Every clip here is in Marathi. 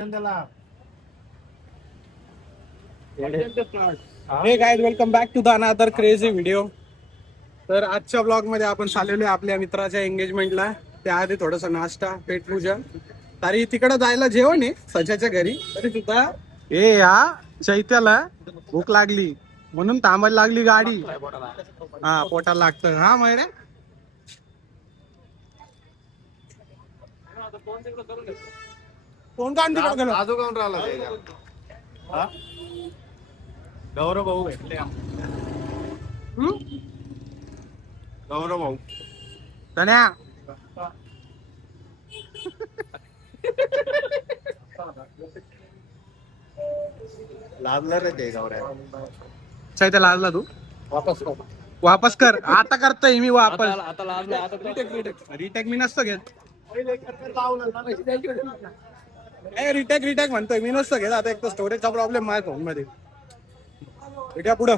हे guys, welcome back to the another crazy video. तर आजच्या ब्लॉग मध्ये आपण चाललेलो आपल्या मित्राच्या एंगेजमेंटला. त्याआधी थोडासा नाश्ता, पेटपूजा. तरी तिकडे जायला जेवण आहे सच्याच्या घरी. तरी सुद्धा ए या चैत्याला भूक लागली म्हणून थांबायला लागली गाडी. हा, पोटाला लागतं. हा मैरे, कोण काम तिकडे गेलं? आजो काऊन राहिला हा? गौरव भाऊ भेटले. गौरव भाऊ तण्या लाजला रे ते गौरव. चैत्या लाजला तू? वापस कर. आता करतोय मी वापस. रिटेक मी नसतो घेत. रिटेक म्हणतोय मी नसतो घेत. आता एक तर स्टोरेजचा प्रॉब्लेम माझ्या फोन मध्ये. पुढं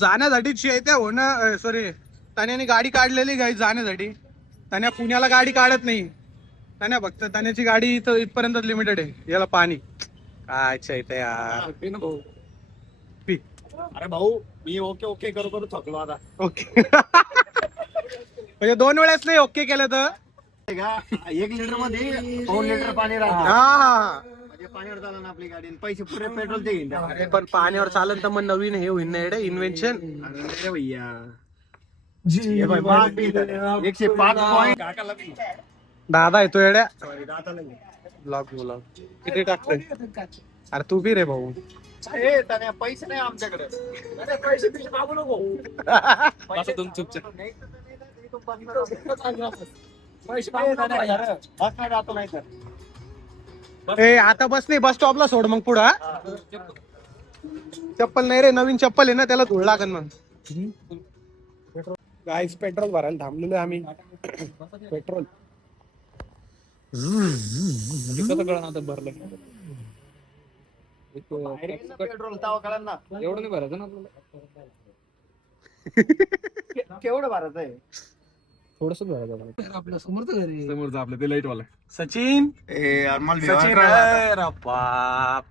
जाण्यासाठी चैत्या होणं सॉरी त्याने गाडी काढलेली गाई जाण्यासाठी. त्याने पुण्याला गाडी काढत नाही. त्याने फक्त त्याची गाडी इथं इथपर्यंत लिमिटेड आहे. याला पाणी काय चैत्या यार. पी. अरे भाऊ मी ओके ओके करू करू थकलो आता. ओके म्हणजे 2 वेळेस नाही ओके केलं तर 1 लिटर मध्ये 2 लिटर पाणी राहतं. हा. म्हणजे पाण्यावर चालणार आपली गाडी आणि पैसे पुरे पेट्रोलचे घेईन. अरे पण पाण्यावर चालेल तर मग नवीन हे होईल ना इन्व्हेन्शन. अरे भैया 105 पॉइंट. दादा येतो येड्या. सॉरी दादा नाही. ब्लॉग किती टाकतोय? अरे तू बी रे भाऊ. पैसे नाही आमच्याकडे. ए आता बस नाही, बस स्टॉपला सोड मग पुढं. चप्पल नाही रे, नवीन चप्पल आहे ना, त्याला धूळ लागेल मग. गाईस पेट्रोल भरायला थांबलेलो आम्ही. पेट्रोल भरलं पेट्रोल तावा कळलं ना. एवढं नाही भरायचं ना आपल्याला. केवढं भरायचं आहे? थोडस भरायचं आपल्या समोरचं आपलं ते लाईट वाला सचिन. सचिन बाप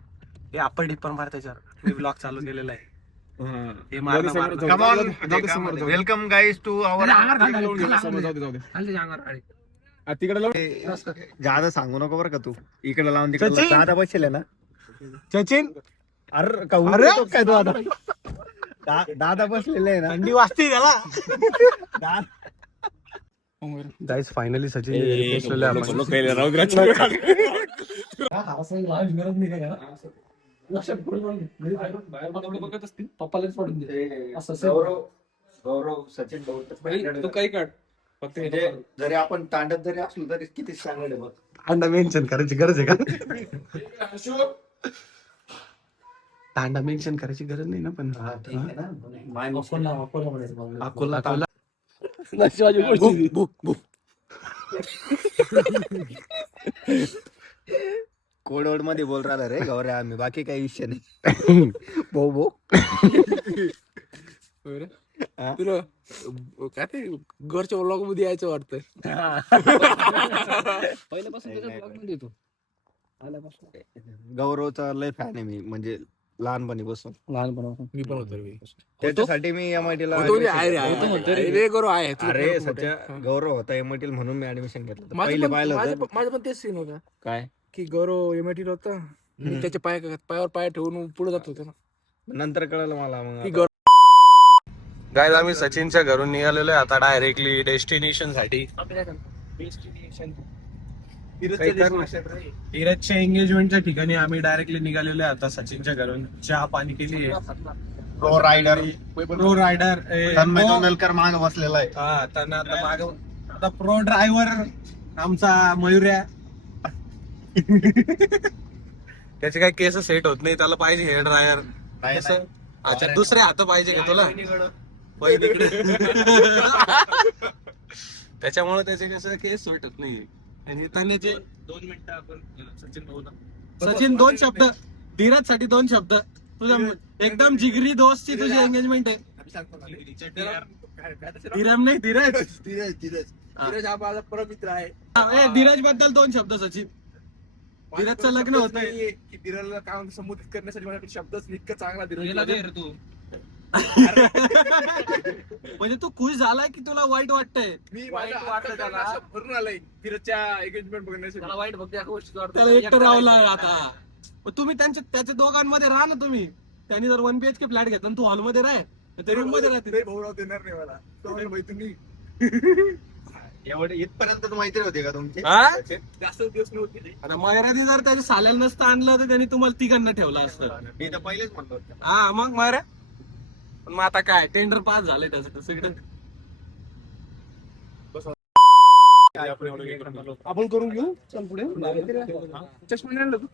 हे आपण डिपर मार त्याच्यावर. मी ब्लॉग चालू केलेला आहे. वेलकम गाईज टू आवर. तिकडे जादा सांगू नको बरं का तू. इकडे लावून तिकडे दादा बसले ना. सचिन. अरे काय तू आता दादा बसलेले आहे ना. थंडी वाजते त्याला. गाईस फायनली सचिन पोहोचलेले आपण. गौरव सचिन तू काही काढ फक्त. जरी आपण तांडत जरी असलो तरी किती स्टँडर्ड आहे बघ. तांडा मेन्शन करायची गरज आहे का? तांडा मेन्शन करायची गरज नाही ना. पण अकोला कोडवर्ड मध्ये बोल राहिला रे गौरव आम्ही. बाकी काही विषय नाही. भाऊ तुला काय ते घरच्या व्लॉग मध्ये यायचं वाटतं. पहिल्यापासून गौरवचा लय फॅन आहे मी. म्हणजे लहानपणी बसून. मी पण होतो. त्याच्यासाठी मी MIT ला अरे सध्या गौरव होता MIT म्हणून मी ऍडमिशन घेतलं. पहिले पाहिलं होतं. माझं पण तेच सीन होता काय की गौरव MIT होता. त्याच्या पायावर पाय ठेवून पुढे जात होते ना. नंतर कळलं मला. मग गाइस आम्ही सचिनच्या घरून निघालेलो आहे आता डायरेक्टली डेस्टिनेशन साठी. धीरजच्या एंगेजमेंटच्या ठिकाणी आम्ही डायरेक्टली निघालेलो आहे आता सचिनच्या घरून. चहा पाणी केली आहे. प्रो रायडर नलकर माग बसलेला आहे. हा त्यांना आता माग आता प्रो ड्रायव्हर आमचा मयुर्या. त्याचे काही केस सेट होत नाही. त्याला पाहिजे हेअर ड्रायर. अच्छा दुसरे हात पाहिजे का तुला? त्याच्यामुळे त्याचे कसं केस सेट होत नाही. आणि त्याचे 2 मिनिटं आपण सचिन 2 शब्द धीरज साठी 2 शब्द. तुझा एकदम जिगरी दोस्त ची तुझी एंगेजमेंट आहे. धीरज नाही धीरज धीरज हा माझा परमित्र आहे. धीरज बद्दल 2 शब्द सचिन. धीरजचं लग्न होतंय. की धीरजला काम संबोधित करण्यासाठी माझ्याकडे शब्दच इतका चांगला धीरज तू म्हणजे तू खुश झालाय की तुला वाईट वाटतंय? मी वाईट माझ्या वाटलं त्याला. असं भरून आलंय धीरजच्या एंगेजमेंट बघण्यासाठी. त्याला वाईट बघते अशा गोष्टी करतो. त्याला एकटं रावलाय आता. मग तुम्ही त्याच्या दोघांमध्ये राहा ना तुम्ही. त्यांनी जर 1 BHK फ्लॅट घेतला आणि तू हॉलमध्ये राह, ते रूम मध्ये राहते. ते भाऊराव देणार नाही मला. तो म्हणजे भाई तुम्ही एवढे इथपर्यंत मैत्री होते का तुमची? हा? जास्त दिवस नव्हते ते. आता मयुराने जर त्याच्या साल्याला नसतं आणलं तर त्यांनी तुम्हाला तिघांना ठेवलं असतं. मी तर पहिलेच म्हणलो होतो. हा मग मयुरा, पण मग आता काय टेंडर पास झालंय त्याचं सगळं. आपण करून घेऊ. चल पुढे. चष्मा नाही आणला तू?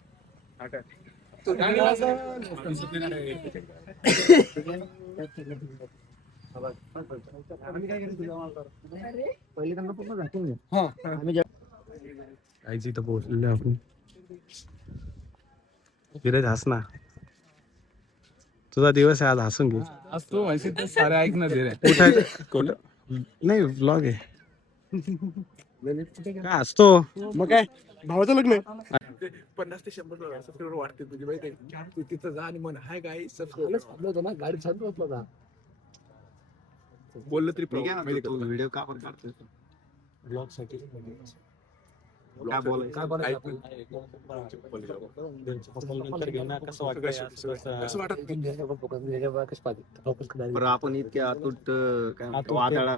काहीच इथं पोहोचलेलो आपण. धीरज हस ना, तुझा दिवस आहे आज, हसून घे. असतो म्हणजे ते सारे ऐकणार रे. कुठं नाही, व्लॉग आहे. काय असतो मग काय, भावाचं लग्न आहे. 50 ते 100 सबस्क्रायबर वाटते तुझी माहिती आहे. तू तिथं जा आणि म्हण हाय गाई सबस्क्रायबर होतो ना, गाडी चालू होत होता. बोललं तरी मी काय म्हणतो, तू व्हिडिओ का पण काढतोय? ब्लॉग साठी काय बोलायचं? कसं वाटत बरं, आपण इतक्या अतूट काय म्हणतो,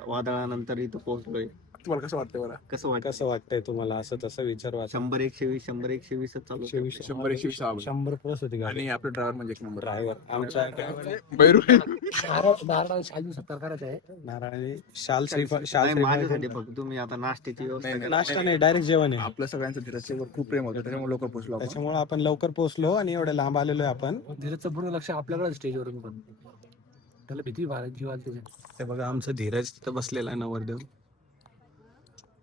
वादळानंतर इथं पोहोचलोय. तुम्हाला कसं वाटतं मला? कसं वाटतं? कसं वाटतंय तुम्हाला? असं तसं विचारू. 100 120 100 120 चालू आहे. 100 120 100 प्लस होती गाडी. आणि आपलं ड्रायव्हर म्हणजे एक नंबर ड्रायव्हर आमचा बैरू. नारळाने शाल श्रीफळ नाही, माझ्यासाठी फक्त तुम्ही आता नाश्त्याची व्यवस्था करा. नाश्ता नाही, डायरेक्ट जेवण आहे. आपलं सगळ्यांचं धीरजवर खूप प्रेम होतं, त्याच्यामुळे लवकर पोहोचलो आपण. त्याच्यामुळे आपण लवकर पोहोचलो आणि एवढे लांब आलेलो आहे आपण. धीरजचं पूर्ण लक्ष आपल्याकडे स्टेजवरून पण त्याला भीती जीवात. ते बघा आमचं धीरज तिथं बसलेला आहे, नवरदेव.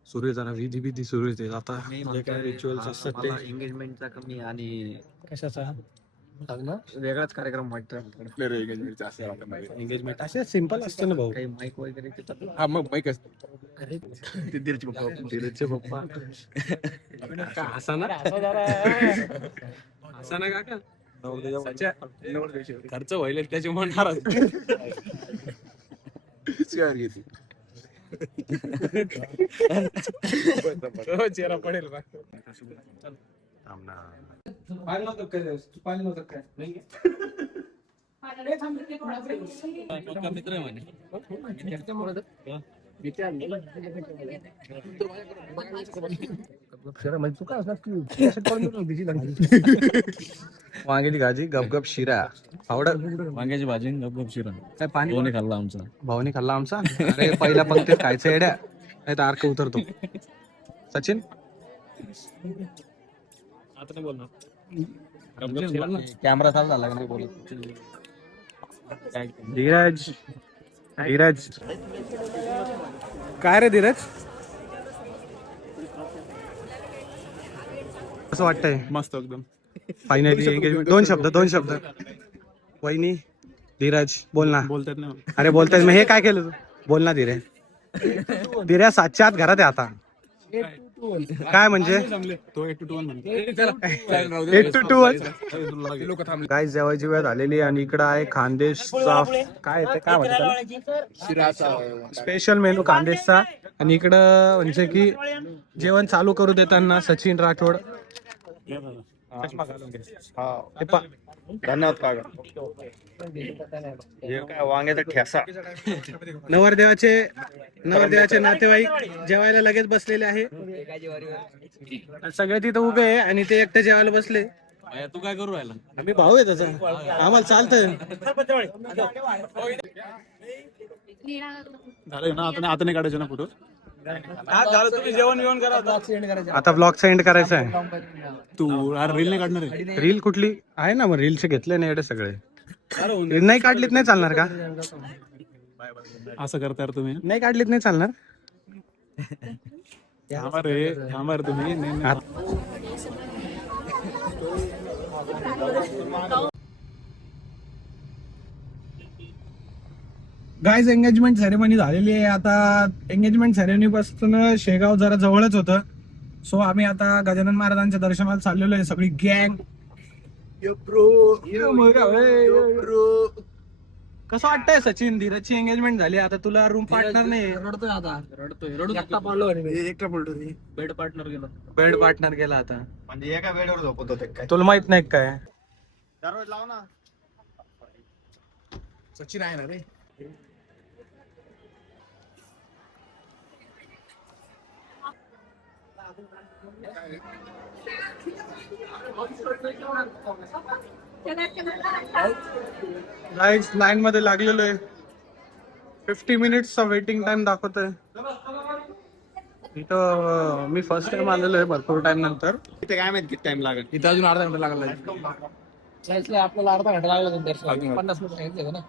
सुरू आहे जरा विधी सुरू आहे आता. मी जे म्हणतोय, काय रिच्युअल्स असतात ते. मला एंगेजमेंटचा कमी आणि कशाचा वेगळाच कार्यक्रम वाटतोय. आपल्या रे एंगेजमेंटचं असं राहतं माहिती. एंगेजमेंट असे सिम्पल असतं ना भाऊ. काही माईक वगैरे तिथं. हा मग माहिती असतं. अरे ते धीरजचे पप्पा. धीरजचे पप्पा का हसाना हसाना काका. खर्च होईल त्याची म्हणणार चेहरा पडेल. मित्र वांग्याची भाजी, गपगप शिरा, पावडर. वांग्याची भाजी गपगप शिरा काय पाणी कोणी खाल्ला आमचा. भाऊनी खाल्ला आमचा. अरे पहिल्या पंक्तीत खायचं येड्या, नाही तर अर्क उतरतो. सचिन आता नाही बोलणार. कॅमेरा चालू झाला का नाही बोलत. धीरज धीरज काय रे धीरज, कसं वाटतंय? मस्त एकदम. Finally engagement. दोन शब्द वहिनी धीरज बोल ना. बोलतात ना. अरे बोलताय मग हे काय केलं तू? बोल ना धीरे. धीरे 7च्या आत घरात आहे आता. काय म्हणजे तो 8 to 1 म्हणतो. 8 to 2. लोक थांबले. काय जेवायची वेळ झालेली आणि इकडं आहे खानदेशचा काय ते काय म्हणतात शिराचा स्पेशल मेनू खानदेशचा. आणि इकडं म्हणजे की जेवण चालू करू देताना सचिन राठोड हे पा- धन्यवाद काका. हे काय वांग्याचा ठेसा. नवरदेवाचे नातेवाईक जेवायला लगेच बसलेले आहे. सगळे तिथं उभे आहे आणि ते एकटे जेवायला बसले. तू काय करू राहिला? आम्ही भाऊ आहे त्याचा, आम्हाला चालतंय. झालं ना, आता नाही काढायचं ना फोटो. आता ब्लॉगचा एंड करायचा आहे. तू रील नाही काढणार आहे? रील कुठली आहे ना, मग रीलचे घेतले नाही एवढे सगळे. रील नाही काढलीत नाही चालणार का? असं करता तुम्ही? नाही काढलीत नाही चालणार. थांबा रे तुम्ही. नाही, नाही. गाईज एंगेजमेंट सेरेमनी झालेली आहे. आता एंगेजमेंट सेरेमनी पासून शेगाव जरा जवळच होतं, सो आम्ही आता गजानन महाराजांच्या दर्शनाला चाललेलो आहे सगळी गँग. कसं वाटतंय सचिन? धीरजची एंगेजमेंट झाली, आता तुला रूम पार्टनर नाही. रडतोय आता. रडतोय एकटा पडलो आणि मी. एकटा पडतो बेड पार्टनर गेलो. बेड पार्टनर गेला आता. म्हणजे एका बेडवर झोपत होते काय? तुला माहित नाही काय? दररोज लाव ना. सचिन आहे ना रे. गाईज लाईन मध्ये लागलेलो आहे. 50 मिनिट्सचा वेटिंग टाइम दाखवतोय इथं. मी फर्स्ट टाइम आलेलो आहे भरपूर टाइम नंतर. इथे काय माहित किती टाइम लागेल. इथं अजून अर्धा घंटा लागला. जायचं आपल्याला अर्धा घंटा लागला होता दर्शन. 50 मिनिट सांगितले होते ना.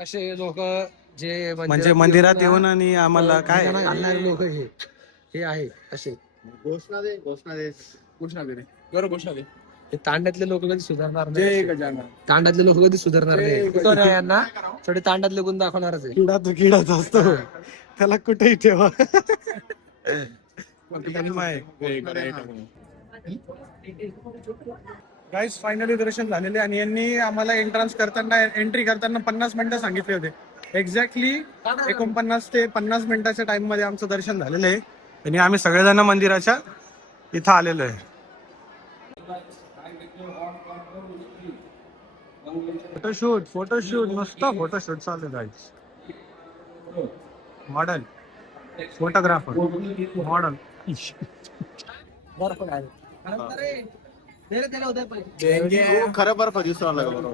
असे लोक जे म्हणजे मंदिरात येऊन आणि आम्हाला काय घालणारे लोक हे आहे असे. घोषणा दे, घोषणा दे. घोषणा दे रे. बरोबर घोषणा दे. हे तांड्यातले लोक कधी सुधारणार जय नाही. गजानन. तांड्यातले लोक कधी सुधारणार नाही. तो नाही यांना थोडे तांड्यातले गुण दाखवणारच आहे. किडा तो किडाच असतो, त्याला कुठेही ठेवा. गाईज फायनली दर्शन झालेले आणि यांनी आम्हाला एंट्री करताना 50 मिनिटं सांगितले होते. एक्झॅक्टली 49 ते 50 मिनिटाच्या टाइम मध्ये आमचं दर्शन झालेलं आहे आणि आम्ही सगळेजण मंदिराच्या इथं आलेलो आहे. फोटोशूट मस्त फोटोशूट चालू आहे गाईज. Model photographer model. बर्फ आहे. खरं बर्फ दिसू लागला.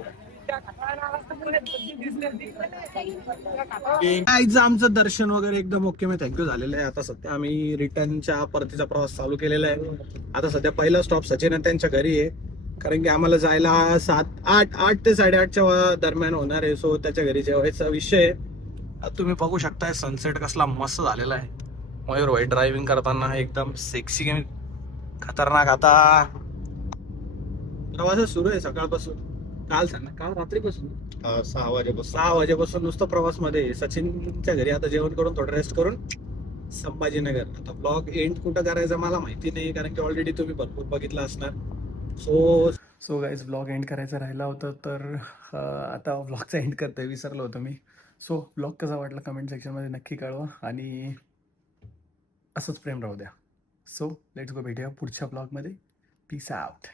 गाईज आमचं दर्शन वगैरे एकदम ओके मी थँक्यू झालेलं आहे. आता सध्या आम्ही रिटर्नच्या परतीचा प्रवास चालू केलेला आहे. आता सध्या पहिला स्टॉप सचिन त्यांच्या घरी आहे, कारण की आम्हाला जायला 8 ते 8:30च्या दरम्यान होणार आहे. सो त्याच्या घरी जेवायचा विषय आहे. आता तुम्ही बघू शकताय सनसेट कसला मस्त झालेला आहे. मयूर भाई ड्रायव्हिंग करताना एकदम सेक्सी खतरनाक. आता प्रवास सुरू आहे सकाळपासून. काल रात्रीपासून 6 वाजेपासून नुसतं प्रवास मध्ये. सचिनच्या घरी आता जेवण करून थोडं रेस्ट करून संभाजीनगर. आता ब्लॉग एंड कुठं करायचं मला माहिती नाही, कारण की ऑलरेडी तुम्ही भरपूर बघितलं असणार. सो गाईज ब्लॉग एंड करायचं राहिला होतं, तर आता ब्लॉगचा एंड करतोय, विसरलो होतो मी. सो ब्लॉग कसा वाटला कमेंट सेक्शनमध्ये नक्की कळवा आणि असंच प्रेम राहू द्या. सो लेट्स गो, भेटूया पुढच्या ब्लॉगमध्ये. Peace out.